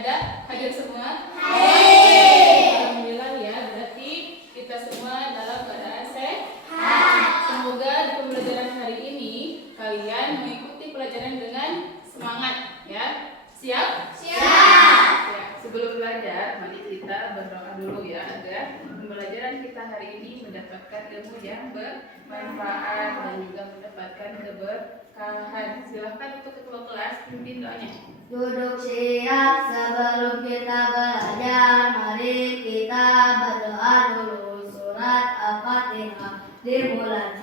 Ada? Hadir semua? Alhamdulillah ya, berarti kita semua dalam keadaan sehat. Semoga di pembelajaran hari ini kalian mengikuti pelajaran dengan semangat ya. Siap? Siap. Ya, sebelum belajar, mari kita berdoa dulu ya agar pembelajaran kita hari ini mendapatkan ilmu yang bermanfaat dan juga mendapatkan keberkahan. Silahkan untuk ketua kelas pimpin doanya. Duduk siap sebelum kita belajar. Mari kita berdoa dulu. Surat Al-Fatihah dimulai.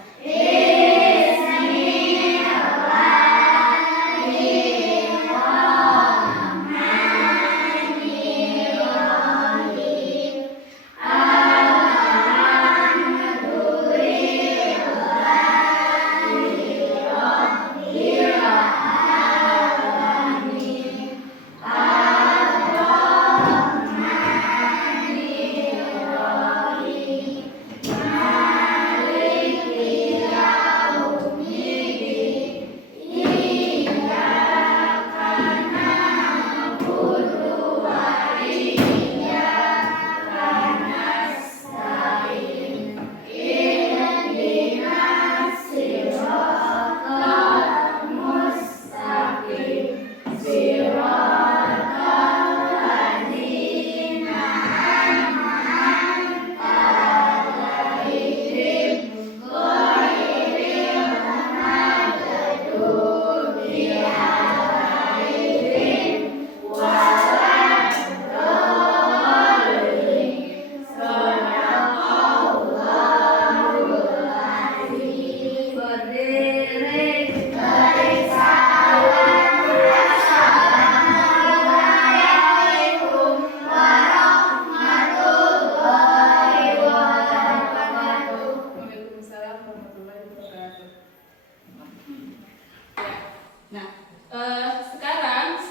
Sekarang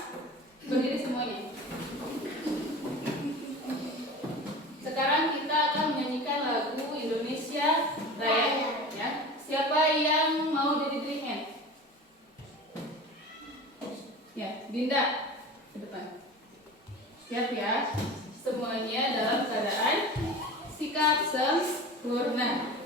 berdiri semuanya. Sekarang kita akan menyanyikan lagu Indonesia Raya. Ya. Siapa yang mau jadi diri hand? Ya, Dinda ke depan. Siap ya. Semuanya dalam keadaan sikap sempurna.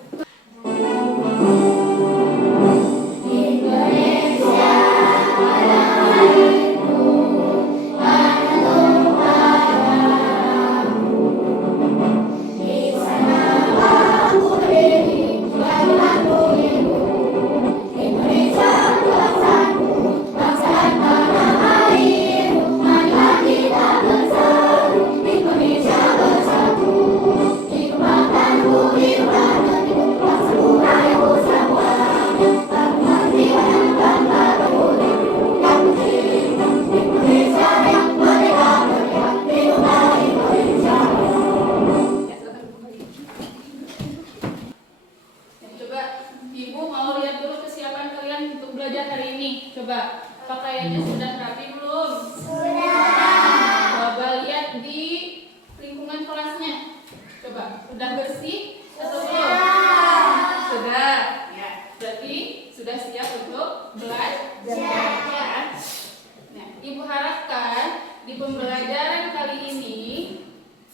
Coba, pakaiannya sudah rapi belum? Sudah. Coba lihat di lingkungan kelasnya. Coba, sudah bersih atau belum? Sudah. Ya, berarti sudah siap untuk belajar. Ya. Nah, Ibu harapkan di pembelajaran kali ini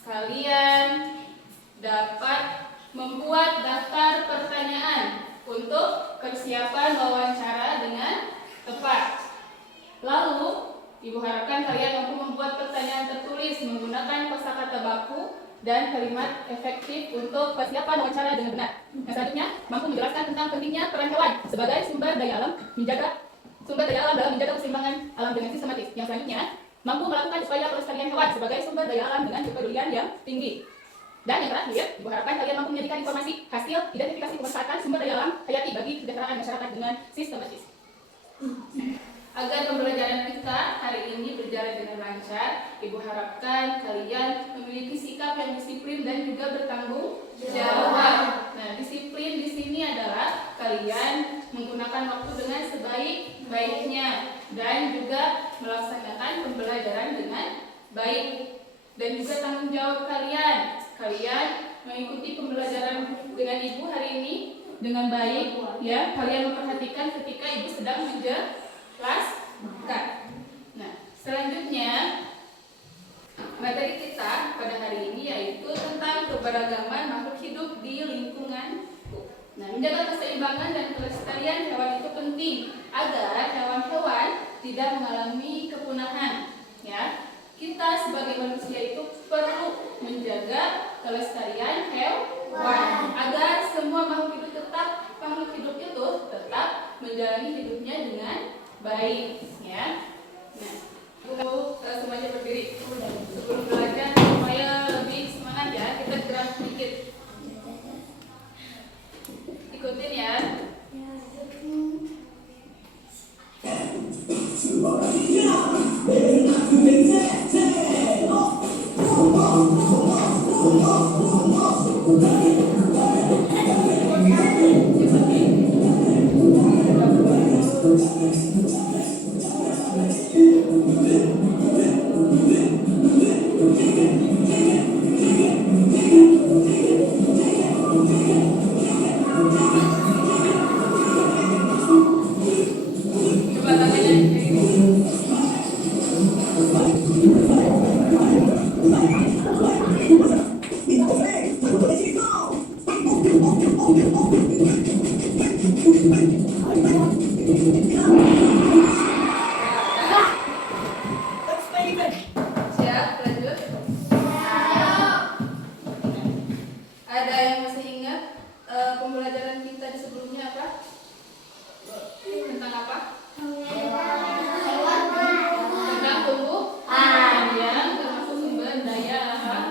kalian dapat membuat daftar pertanyaan untuk persiapan wawancara dengan tepat. Lalu, Ibu harapkan kalian mampu membuat pertanyaan tertulis menggunakan kosakata baku dan kalimat efektif untuk persiapan wawancara dengan benar. Yang selanjutnya, mampu menjelaskan tentang pentingnya peran hewan sebagai sumber daya alam dalam menjaga keseimbangan alam dengan sistematis. Yang selanjutnya, mampu melakukan upaya pelestarian hewan sebagai sumber daya alam dengan kepedulian yang tinggi. Dan yang terakhir, Ibu harapkan kalian mampu menjadikan informasi hasil identifikasi kemasyarakatan sumber daya alam hayati bagi kesejahteraan masyarakat dengan sistematis. Agar pembelajaran kita hari ini berjalan dengan lancar, Ibu harapkan kalian memiliki sikap yang disiplin dan juga bertanggung jawab. Nah, disiplin di sini adalah kalian menggunakan waktu dengan sebaik-baiknya dan juga melaksanakan pembelajaran dengan baik. Dan juga tanggung jawab kalian mengikuti pembelajaran dengan Ibu hari ini dengan baik, ya. Kalian memperhatikan ketika Ibu sedang menjelaskan. Nah, selanjutnya materi kita pada hari ini yaitu tentang keberagaman makhluk hidup di lingkunganku. Nah, menjaga keseimbangan dan kelestarian hewan itu penting agar hewan-hewan tidak mengalami kepunahan. Ya, kita sebagai manusia itu perlu menjaga kelestarian hewan agar semua makhluk hidup itu tetap menjalani hidupnya dengan baik. Ya. Nah, semuanya berdiri sebelum belajar supaya lebih semangat ya. Kita gerak sedikit. Ikutin ya. Coba tangannya. Siap, lanjut. Ada yang masih ingat pembelajaran kita di sebelumnya apa? Tentang apa? Tentang tumbuhan yang termasuk sumber daya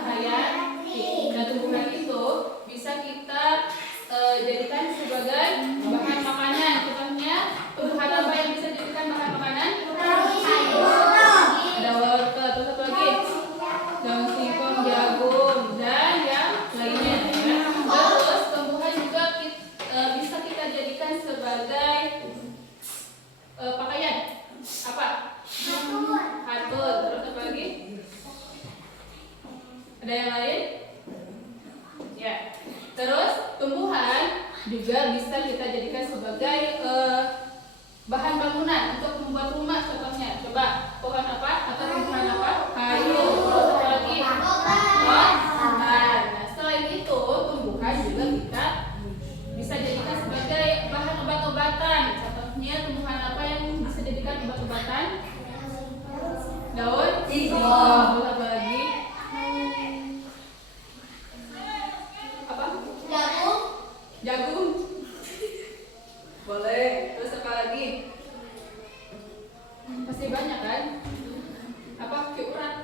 hayati. Nah, tumbuhan itu bisa kita jadikan sebagai bahan makanan. Contohnya, tumbuhan apa yang bisa dijadikan bahan makanan? Ada wortel, terus apa lagi? Daun singkong, jagung, dan yang lainnya. Ya. Terus tumbuhan juga bisa kita jadikan sebagai pakaian. Apa? Hatun. Terus apa lagi? Ada yang lain? Ya. Terus tumbuhan juga bisa kita jadikan sebagai bahan bangunan untuk membuat rumah. Contohnya, coba pohon apa atau tumbuhan apa? Kayu. Terus apa lagi? Pohon. Nah, selain itu tumbuhan juga kita bisa jadikan sebagai bahan obat-obatan. Contohnya tumbuhan apa yang bisa dijadikan obat-obatan? Daun singkong. Terus apa lagi? Apa? Jagung. Boleh. Terus apa lagi? Masih banyak kan? Apa? Urat.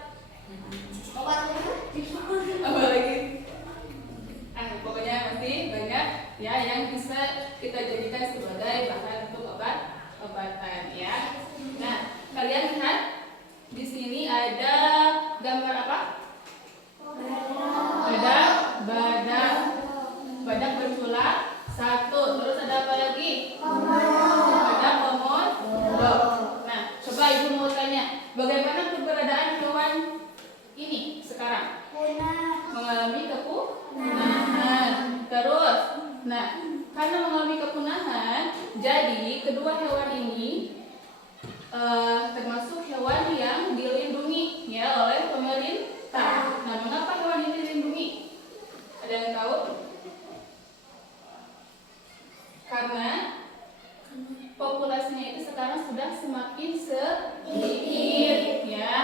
Apa lagi? Pokoknya masih banyak ya yang bisa kita jadikan sebagai bahan untuk obat-obatan ya. Nah, kalian lihat di sini ada gambar apa? Ada badak bercula satu. Terus ada apa lagi? Ada komodo. Nah, coba ibu mau tanya, bagaimana keberadaan hewan ini sekarang? Mengalami kepunahan. Terus, nah, karena mengalami kepunahan, jadi kedua hewan ini termasuk hewan yang dilindungi ya oleh pemerintah. Nah, mengapa hewan ini dilindungi? Ada yang tahu? Karena populasinya itu sekarang sudah semakin sedikit ya.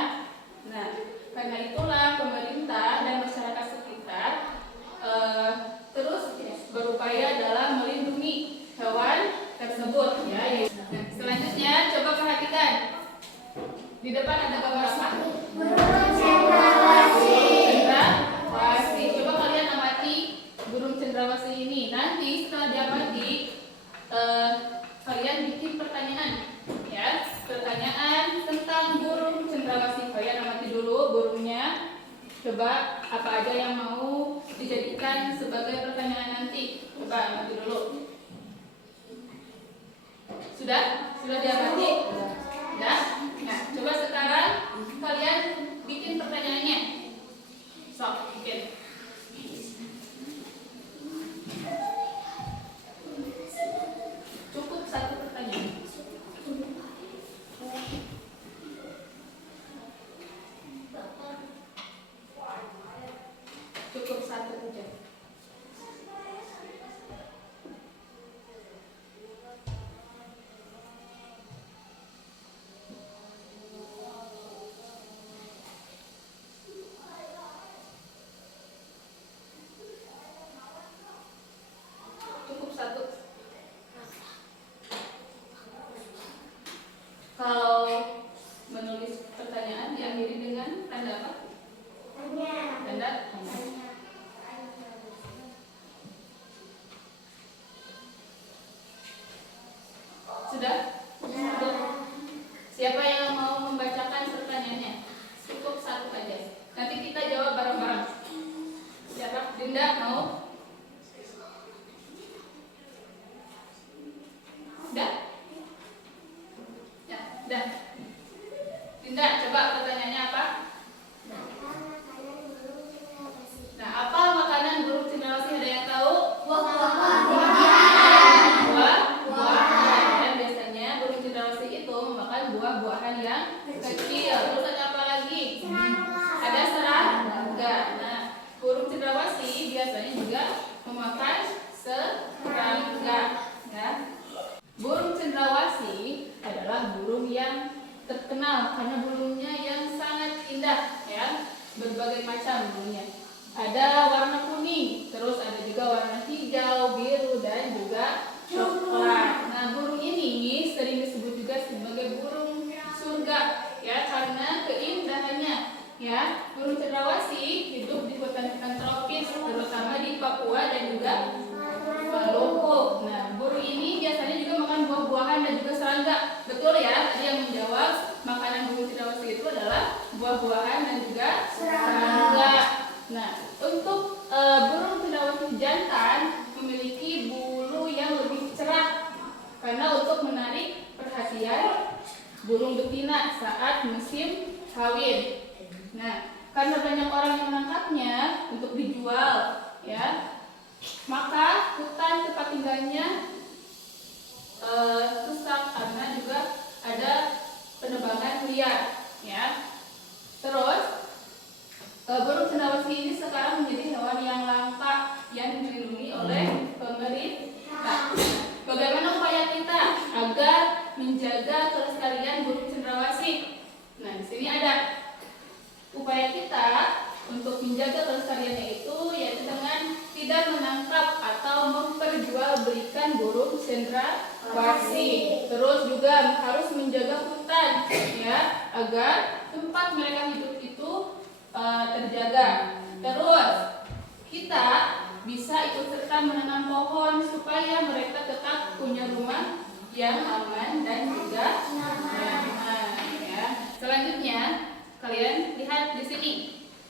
Nah, karena itulah pemerintah dan masyarakat sekitar terus berupaya dalam melindungi hewan tersebut ya. Nah, selanjutnya coba perhatikan. Di depan ada gambar apa? Burung cendrawasih. Cendrawasih. Coba kalian amati burung cendrawasih ini. Nanti setelah diamati kalian bikin pertanyaan ya. Pertanyaan tentang burung cendrawasih. Kalian amati dulu burungnya. Coba apa aja yang mau dijadikan sebagai pertanyaan nanti. Coba amati dulu. Sudah? Sudah diamati? Sudah? Nah, coba sekarang kalian bikin pertanyaannya. Sok, bikin. Cukup satu pertanyaan. pertanyaan diakhiri dengan tanda apa? Tanda tanya. Sudah? Cukup? Siapa yang mau membacakan pertanyaannya? Cukup satu aja. Nanti kita jawab bareng-bareng. Siapa? Dinda mau? Udah? Ya, udah. Dinda, coba pertanyaannya apa? Nah, apa makanan burung cendrawasih? Ada yang tahu? Buah-buahan. Dan biasanya burung cendrawasih itu memakan buah-buahan yang kecil. Terus ada apa lagi? Ada serangga. Nah, burung cendrawasih biasanya juga memakan serangga. Ya. Burung cendrawasih adalah burung yang terkenal karena burungnya yang sangat indah, ya. Berbagai macam burungnya. Ada warna kuning, terus ada juga warna hijau, biru, dan juga coklat. Nah, burung ini sering disebut juga sebagai burung surga, ya, karena keindahannya. Ya, burung cendrawasih hidup di hutan-hutan tropis, terutama di Papua dan juga Maluku. Nah, burung ini biasanya juga makan buah-buahan dan juga serangga. Betul ya, tadi yang menjawab makanan burung cendrawasih itu adalah buah-buahan dan juga serangga. Nah, untuk burung cendrawasih jantan memiliki bulu yang lebih cerah karena untuk menarik perhatian burung betina saat musim kawin. Nah, karena banyak orang yang menangkapnya untuk dijual, ya, maka hutan tempat tinggalnya rusak karena juga ada penebangan liar, ya. Terus burung cendrawasih ini sekarang menjadi hewan yang langka yang dilindungi oleh pemerintah. Bagaimana upaya kita agar menjaga kelestarian burung cendrawasih? Nah, di sini ada upaya kita untuk menjaga kelestariannya itu yaitu dengan tidak menangkap atau memperjualbelikan burung cendrawasih. Terus juga harus menjaga hutan, ya, agar tempat mereka hidup itu terjaga. Terus kita bisa ikut serta menanam pohon supaya mereka tetap punya rumah yang aman dan juga nyaman. Ya. Selanjutnya kalian lihat di sini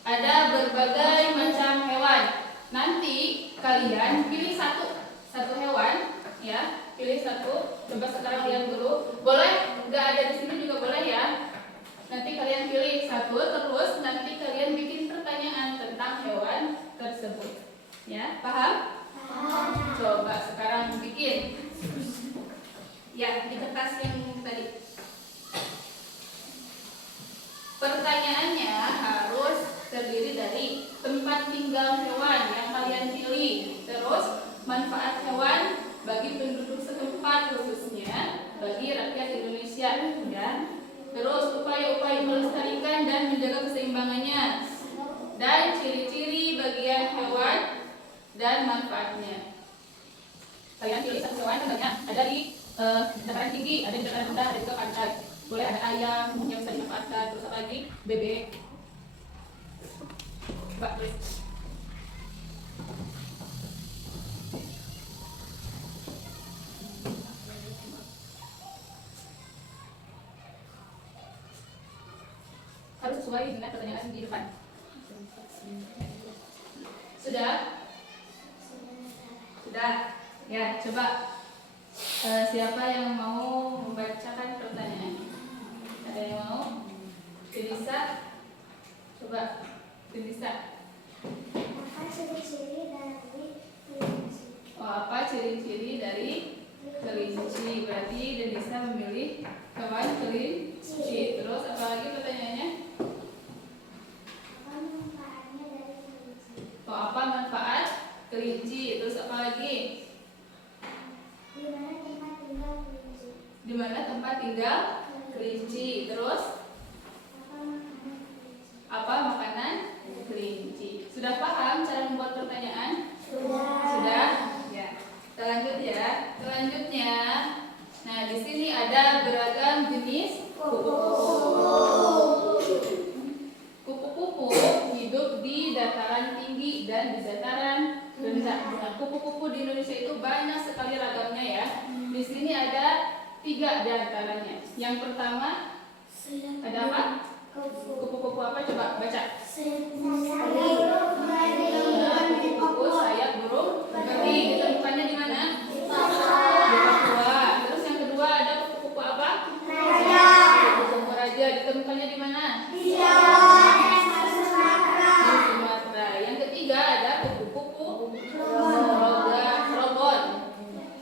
ada berbagai macam hewan. Nanti kalian pilih satu hewan, ya, pilih satu. Coba sekarang lihat dulu. Boleh nggak ada di sini juga boleh ya. Nanti kalian pilih satu, terus nanti kalian bikin pertanyaan tentang hewan tersebut. Ya, paham? Paham. Coba sekarang bikin. Ya, di kertas yang tadi. Pertanyaannya harus terdiri dari tempat tinggal hewan yang kalian pilih, terus manfaat hewan bagi penduduk setempat khususnya bagi rakyat Indonesia, ya. Terus upaya-upaya melestarikan dan menjaga keseimbangannya, dan ciri-ciri bagian hewan dan manfaatnya. Kalian pilih satu hewan yang banyak, ada di dataran tinggi, ada di dataran rendah, ada juga pantai. Boleh ada ayam yang bisa dimanfaatkan, terus apa lagi? Bebek. Coba tulis. Harus sesuai dengan pertanyaan di depan. Sudah? Sudah. Ya, coba siapa yang mau membacakan pertanyaannya? Ada yang mau? Denisa? Coba, Denisa. Apa ciri-ciri dari kelinci? Oh, apa ciri-ciri dari kelinci? Berarti Denisa memilih hewan kelinci. Terus apa lagi pertanyaannya? Apa manfaatnya dari kelinci? Oh, apa manfaat kelinci? Terus apa lagi? Di mana tempat tinggal kelinci? Di mana tempat tinggal kelinci? Terus Apa makanan kelinci? apa makanan kelinci? Sudah paham cara membuat pertanyaan? Sudah. Sudah? Ya. Kita lanjut ya. Selanjutnya, nah di sini ada beragam jenis kuku. kupu-kupu di Indonesia itu banyak sekali ragamnya ya. Di sini ada 3 di antaranya. Yang pertama ada apa? Kupu-kupu apa? Coba baca. Kupu-kupu sayap burung peri. Ditemukannya di mana? Di Papua. Terus yang kedua ada kupu-kupu apa? Kupu-kupu raja. Ditemukannya di mana? Di Sumatera. Yang ketiga ada kupu-kupu rogon.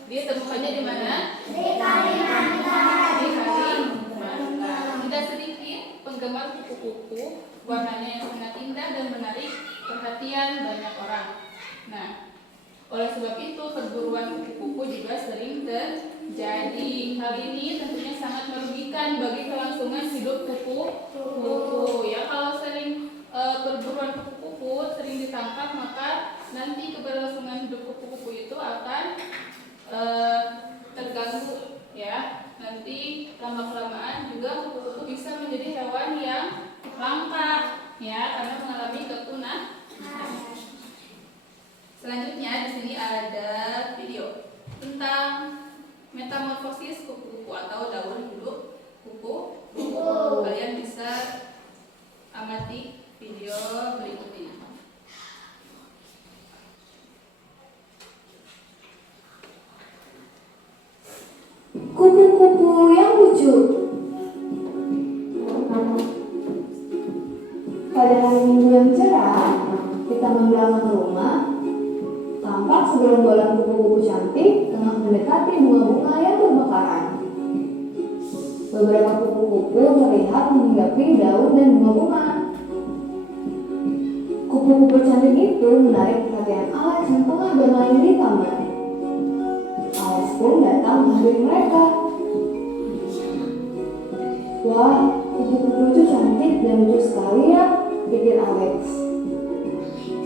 Ditemukannya di mana? Di Kalimantan. Tidak sedikit penggemar kupu-kupu, warnanya yang sangat indah dan menarik perhatian banyak orang. Nah, oleh sebab itu perburuan kupu-kupu juga sering terjadi. Hal ini tentunya sangat merugikan bagi kelangsungan hidup kupu-kupu. Ya, kalau sering perburuan kupu-kupu sering ditangkap, maka nanti keberlangsungan hidup kupu-kupu itu akan terganggu ya. Nanti lama-kelamaan juga kupu-kupu bisa menjadi hewan yang langka ya, karena mengalami kepunahan. Selanjutnya di sini ada video tentang metamorfosis kupu-kupu atau daur hidup kupu-kupu. Kalian bisa amati video berikut ini. Kupu-kupu yang lucu. Pada hari Minggu yang cerah, di taman belakang rumah, tampak segerombolan kupu-kupu cantik tengah mendekati bunga-bunga yang bermekaran. Beberapa kupu-kupu terlihat menghinggapi daun dan bunga-bunga. Kupu-kupu cantik itu menarik perhatian Alex yang tengah bermain di taman. Alex pun datang menghampiri mereka. Wah, kupu-kupu itu cantik dan lucu sekali ya, pikir Alex.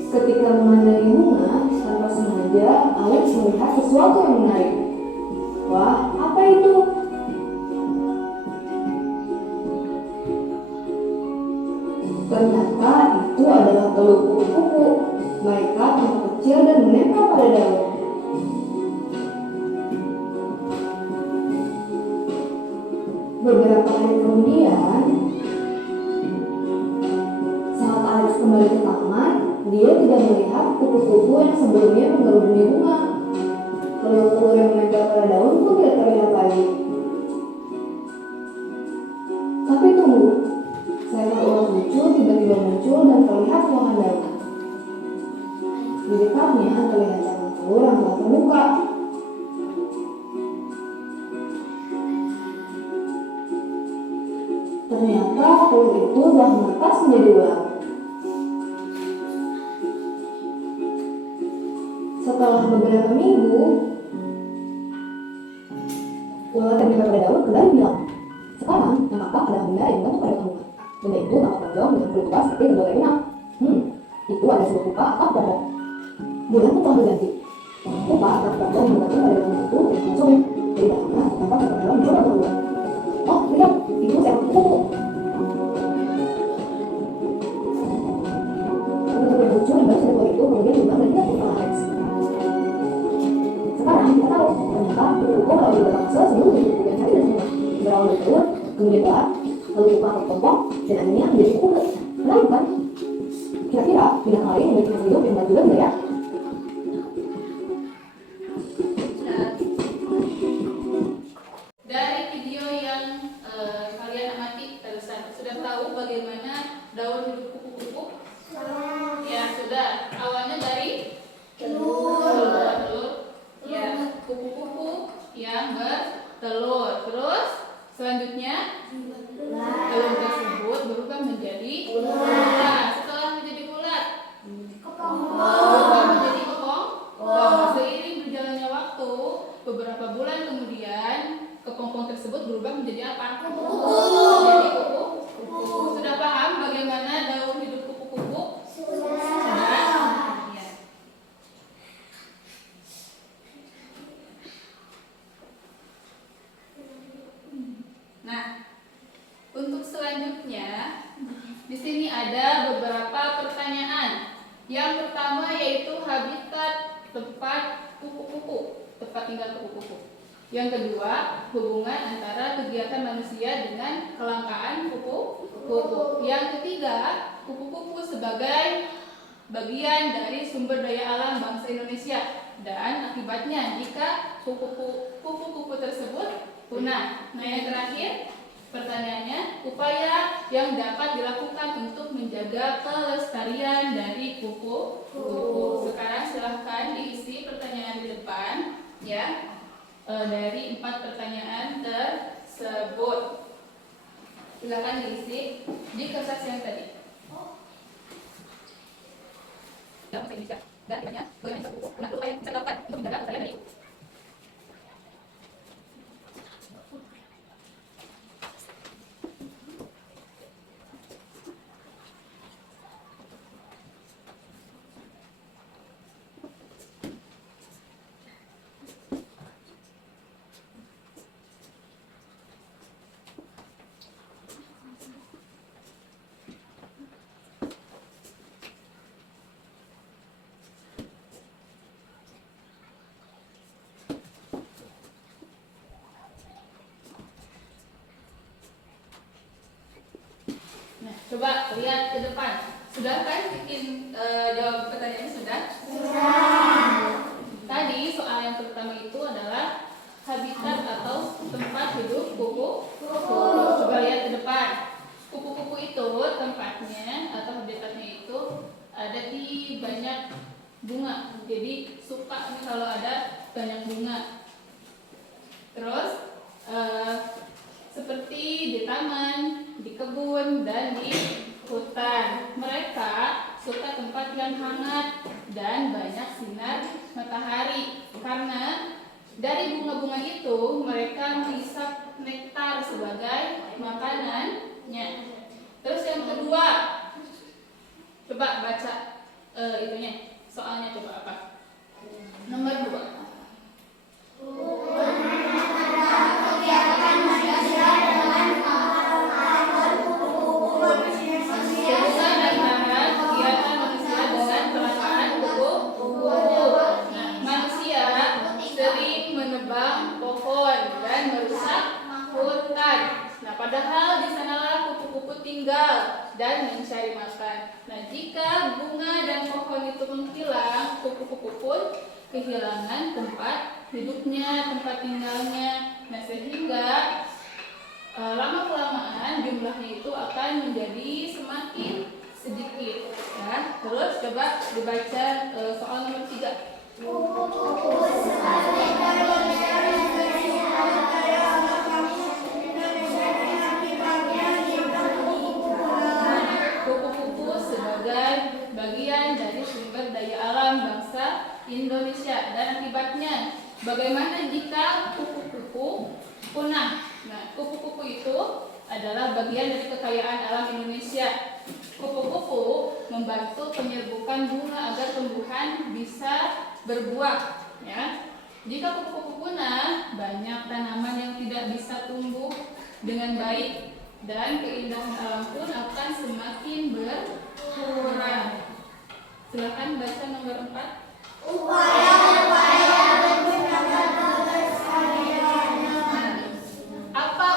Ketika memandangi bunga, tanpa sengaja Alex melihat sesuatu yang menarik. Wah, apa itu? Ternyata itu adalah telur kupu-kupu. Mereka tampak kecil dan menempel pada daun. Beberapa hari kemudian, saat Alex kembali ke taman, dia tidak melihat kupu-kupu yang sebelumnya mengerubungi bunga. Telur-telur yang menempel pada daun pun tidak terlihat lagi. Tapi tunggu, seekor ular lucu tiba-tiba muncul dan terlihat di ruangan daun. Di dekatnya terlihat sarang telur yang telah terbuka. Ternyata telur itu telah menetas menjadi ular. Setelah beberapa minggu, ular yang terlihat pada daun kembali bilang, sekarang nampaknya ada benda yang gantung pada kamu. Benda itu tampak panjang dengan kulit tebal seperti kedua inang. Itu ada sebuah pupa atau pokok. Bulan pun telah berganti. Pupa atau pokok yang bergantung pada daun itu langsung dari dalamnya tampak seperti dalam mencoba keluar. Oh, lihat, itu seekor kupu-kupu. Kupu-kupu yang lucu yang baru seekor itu kemudian terbang dan tidak berusaha Alex. Sekarang kita tahu, ternyata kupu-kupu kalau diletak fase sebelum menjadi kupu yang cantik dan semua. Berawal dari telur, kemudian ular, lalu pupa atau pokok, dan akhirnya menjadi kupu. Menarik kan? Kira-kira binatang lain memiliki masa hidup yang baik juga tidak ya? Dari video yang kalian amati terusan, sudah tahu bagaimana daur hidup kupu-kupu? Ya, sudah. Awalnya dari telur. Ya, kupu-kupu yang bertelur. Terus selanjutnya telur tersebut berubah menjadi ular. Setelah menjadi ular, berubah menjadi kepong. Seiring berjalannya waktu, beberapa bulan kemudian kepompong tersebut berubah menjadi apa? Menjadi kupu-kupu. Sudah paham bagaimana daur hidup kupu-kupu? Sudah. Ya. Nah, untuk selanjutnya di sini ada beberapa pertanyaan. Yang pertama yaitu habitat tempat kupu-kupu, tempat tinggal kupu-kupu. Yang kedua, hubungan antara kegiatan manusia dengan kelangkaan kupu-kupu. Yang ketiga, kupu-kupu sebagai bagian dari sumber daya alam bangsa Indonesia dan akibatnya jika kupu-kupu tersebut punah. Nah, yang terakhir, pertanyaannya, upaya yang dapat dilakukan untuk menjaga kelestarian dari kupu-kupu. Sekarang silahkan diisi pertanyaan di depan, ya. Dari 4 pertanyaan tersebut, silakan diisi di kertas yang tadi. Bahasa Indonesia dan banyak bagaimana kupu-kupu punah, upaya yang bisa dilakukan untuk menjaga kelestarian dari coba lihat ke depan. Sudah kan bikin jawab pertanyaannya sudah? Sudah. Tadi soal yang pertama itu adalah habitat atau tempat hidup kupu-kupu. Coba lihat ke depan. Kupu-kupu itu tempatnya atau habitatnya itu ada di banyak bunga. Jadi suka nih kalau ada banyak bunga. Terus seperti di taman, di kebun, dan di hutan. Mereka suka tempat yang hangat dan banyak sinar matahari. Karena dari bunga-bunga itu mereka menghisap nektar sebagai makanannya. Terus yang kedua, coba baca itunya, soalnya coba apa? Nomor 2. Padahal di sanalah kupu-kupu tinggal dan mencari makan. Nah, jika bunga dan pohon itu menghilang, kupu-kupu pun kehilangan tempat hidupnya, tempat tinggalnya. Nah, sehingga lama-kelamaan jumlahnya itu akan menjadi semakin sedikit. Nah, terus coba dibaca soal nomor 3. Kupu-kupu sebagai bagian dari sumber daya alam bangsa Indonesia dan akibatnya bagaimana jika kupu-kupu punah. Nah, kupu-kupu itu adalah bagian dari kekayaan alam Indonesia. Kupu-kupu membantu penyerbukan bunga agar tumbuhan bisa berbuah, ya. Jika kupu-kupu punah, banyak tanaman yang tidak bisa tumbuh dengan baik dan keindahan alam pun akan semakin berkurang. Silakan baca nomor 4. Upaya-upaya menjaga kelestarian. Apa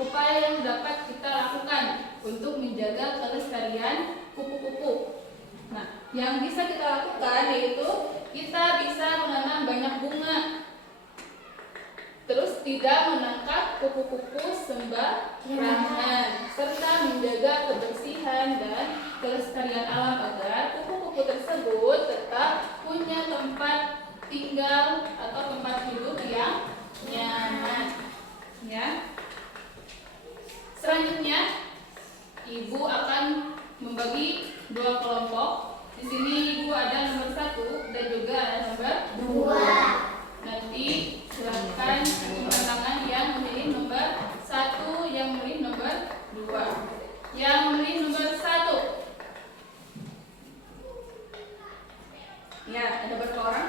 upaya yang dapat kita lakukan untuk menjaga kelestarian kupu-kupu? Nah, yang bisa kita lakukan yaitu kita bisa menanam banyak bunga. Terus tidak menangkap kupu-kupu sembarangan, serta menjaga kebersihan dan kelestarian alam agar kupu-kupu tersebut tetap punya tempat tinggal atau tempat hidup yang nyaman. Ya. Selanjutnya, Ibu akan membagi 2 kelompok. Di sini Ibu ada nomor 1 dan juga ada nomor 2. Nanti silakan angkat tangan yang memilih nomor 1, yang memilih nomor 2. Yang memilih nomor 1. Ya, ada berapa orang?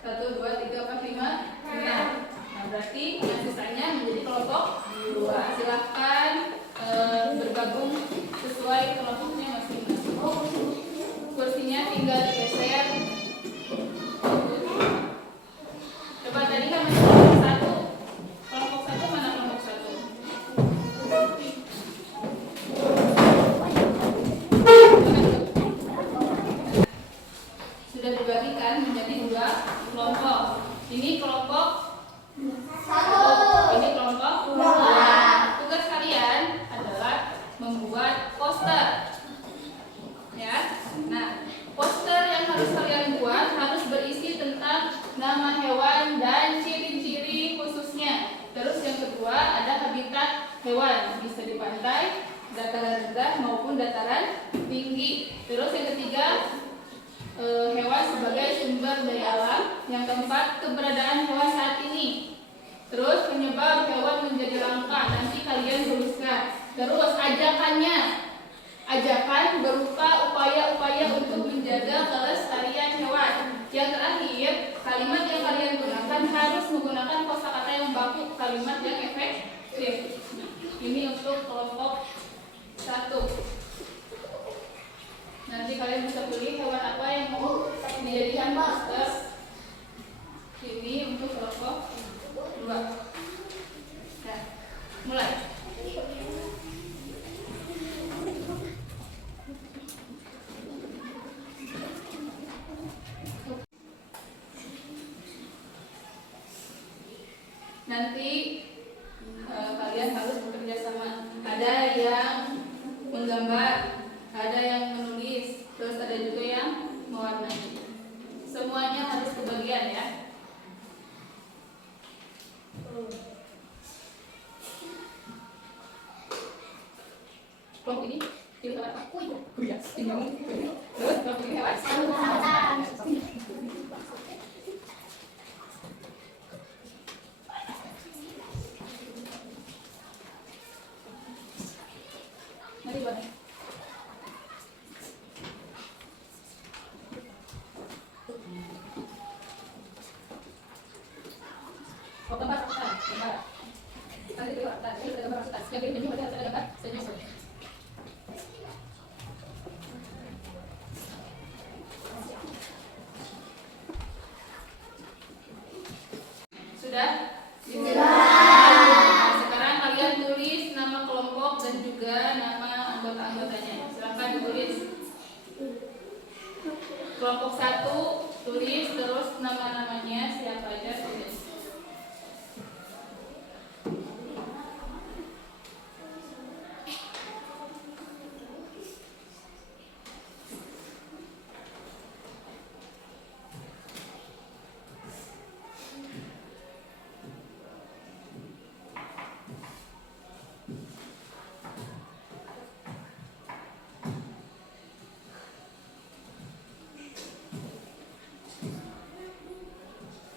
1, 2, 3, 4, 5, 6. Nah, berarti yang sisanya menjadi kelompok 2. Silahkan bergabung sesuai kelompoknya masing-masing. Kursinya tinggal digeser. poster. Ya. Nah, poster yang harus kalian buat harus berisi tentang nama hewan dan ciri-ciri khususnya. Terus yang kedua ada habitat hewan, bisa di pantai, dataran rendah maupun dataran tinggi. Terus yang ketiga hewan sebagai sumber daya alam. Yang keempat keberadaan hewan saat ini. Terus penyebab hewan menjadi langka, nanti kalian tuliskan. Terus ajakan berupa upaya-upaya untuk menjaga kelestarian hewan. Yang terakhir, kalimat yang kalian gunakan harus menggunakan kosakata yang baku, kalimat yang efektif. Ini untuk kelompok 1. Nanti kalian bisa pilih hewan apa yang mau dijadikan poster. Ini untuk kelompok 2. Nah, mulai. Nanti kalian harus bekerja sama. Ada yang menggambar, ada yang menulis, terus ada juga yang mewarnai. Semuanya harus kebagian ya. Kelompok ini pilih hewan apa? Kuya. Terus kelompok ini hewan. Mari buat. Oh, gambar. Nanti gambar. Nanti gambar. Yang ini ada gambar. Senyum. Sudah? Sudah. Nah, sekarang kalian tulis nama kelompok dan juga nama anggota-anggotanya. Silakan tulis. Kelompok 1 tulis, terus nama-namanya siapa aja tulis.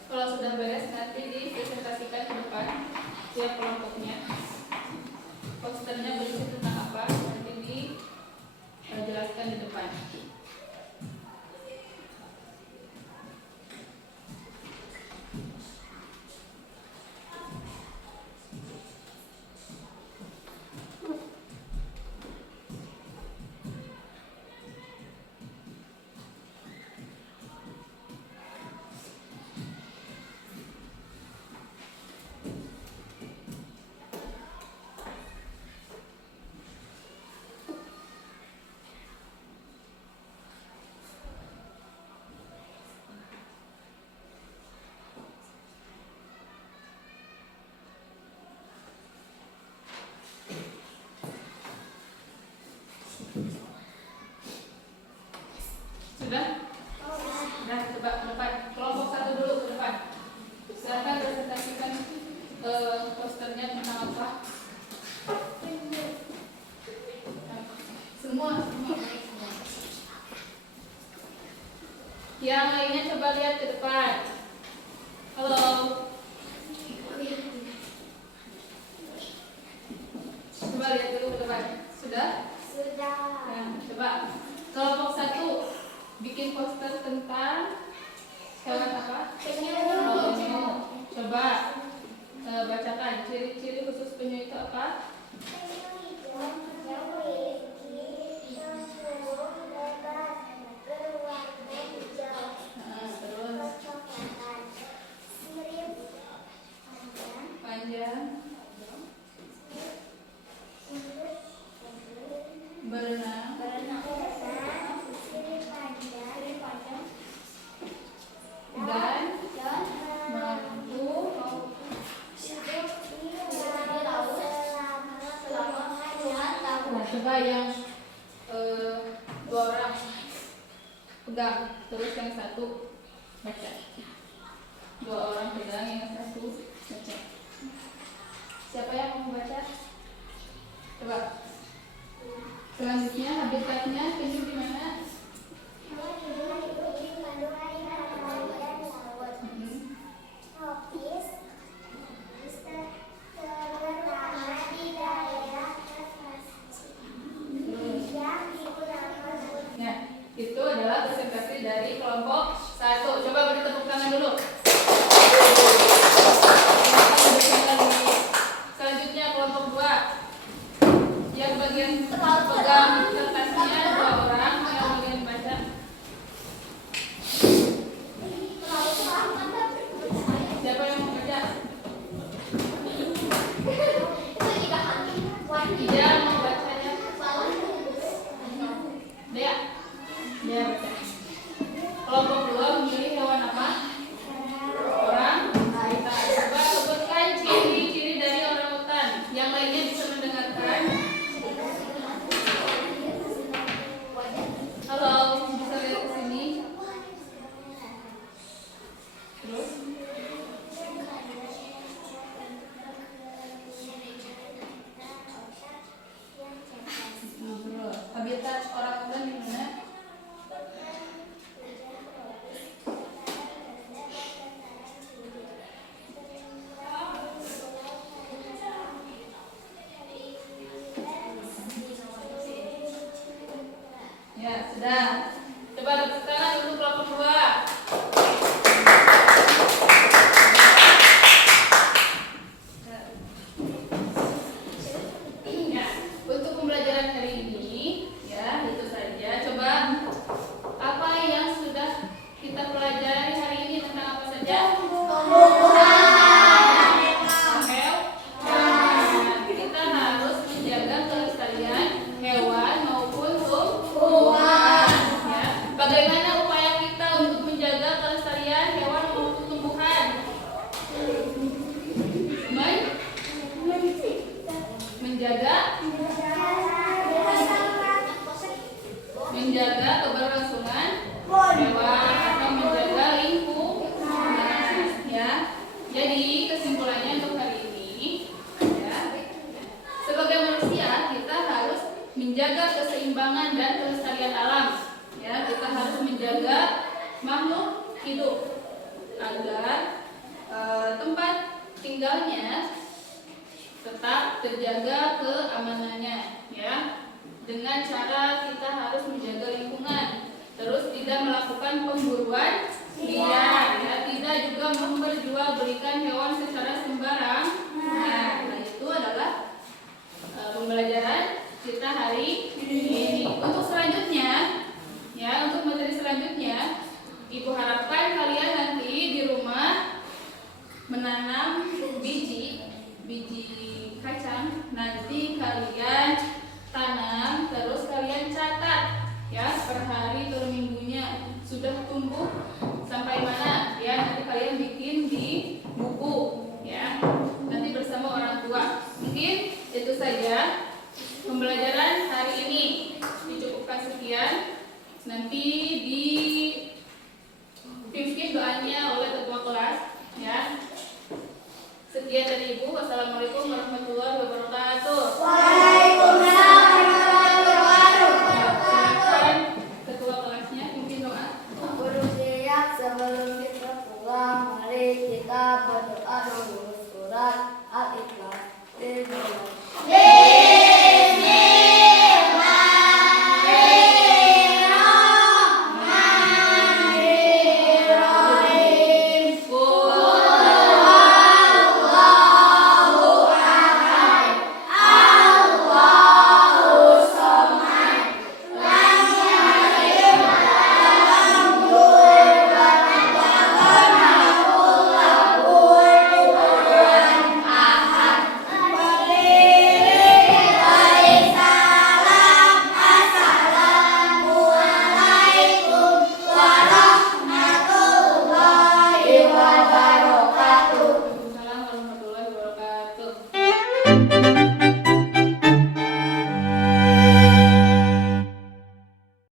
Kalau sudah beres nanti dipresentasikan ke depan tiap kelompoknya. Posternya berisi tentang apa nanti dijelaskan di depan. Sudah? Nah, coba ke depan. Kelompok 1 dulu ke depan. Silakan presentasikan posternya tentang apa? Semua. Yang lainnya coba lihat ke depan. Halo. Coba lihat dulu ke depan. Sudah? Sudah. Nah, coba. Kelompok 1 bikin poster tentang hewan apa? Penyu. Coba bacakan ciri-ciri khusus penyu itu apa? Penyu hijau memiliki tempurung lebar berwarna hijau. Terus Kecoklatan. Sirip panjang, untuk berenang, sirip panjang dan mampu hidup di laut selama puluhan tahun. nah, coba yang dua orang pegang, terus yang satu baca. Dua orang pegang, yang satu baca. Siapa yang mau baca? Coba. Selanjutnya habitatnya penyu di mana? Tropis terutama di daerah yang digunakan untuk Nah, itu adalah presentasi dari kelompok 1. Coba beri tepuk tangan dulu. Selanjutnya kelompok 2. Yang bagian pegang kertasnya 2 orang, yang bagian baca. Siapa yang mau baca? Dia mau bacanya. Dia baca. Kelompok 2 memilih hewan apa? Orang utan. Coba sebutkan ciri-ciri dari orang utan. Yang lainnya bisa mendengarkan. Halo, bisa lihat ke sini. Terus? Terus. Habitat orang utan di mana? Ya, sudah. Coba tepuk tangan untuk kelompok 2. Ya, untuk pembelajaran hari ini, ya itu saja. Coba apa yang sudah kita pelajari hari ini tentang apa saja? Kita harus menjaga kelestarian hewan maupun tumbuhan. Ya. Bagaimana upaya kita untuk menjaga kelestarian hewan maupun tumbuhan? Menjaga keberlangsungan hewan atau menjaga lingkungan. Ya. Jadi kesimpulannya untuk hari ini, ya, sebagai manusia kita harus menjaga keseimbangan dan kelestarian alam. Ya, kita harus menjaga makhluk hidup agar tempat tinggalnya tetap terjaga keamanannya, ya. Dengan cara kita harus menjaga lingkungan, terus tidak melakukan pemburuan liar, ya, tidak juga memperjualbelikan hewan secara sembarang. Nah, itu adalah pembelajaran kita hari ini. Untuk selanjutnya, ya, untuk materi selanjutnya, Ibu harapkan kalian nanti di rumah menanam biji kacang. Nanti kalian tanam, terus kalian catat, ya, per hari per minggunya sudah tumbuh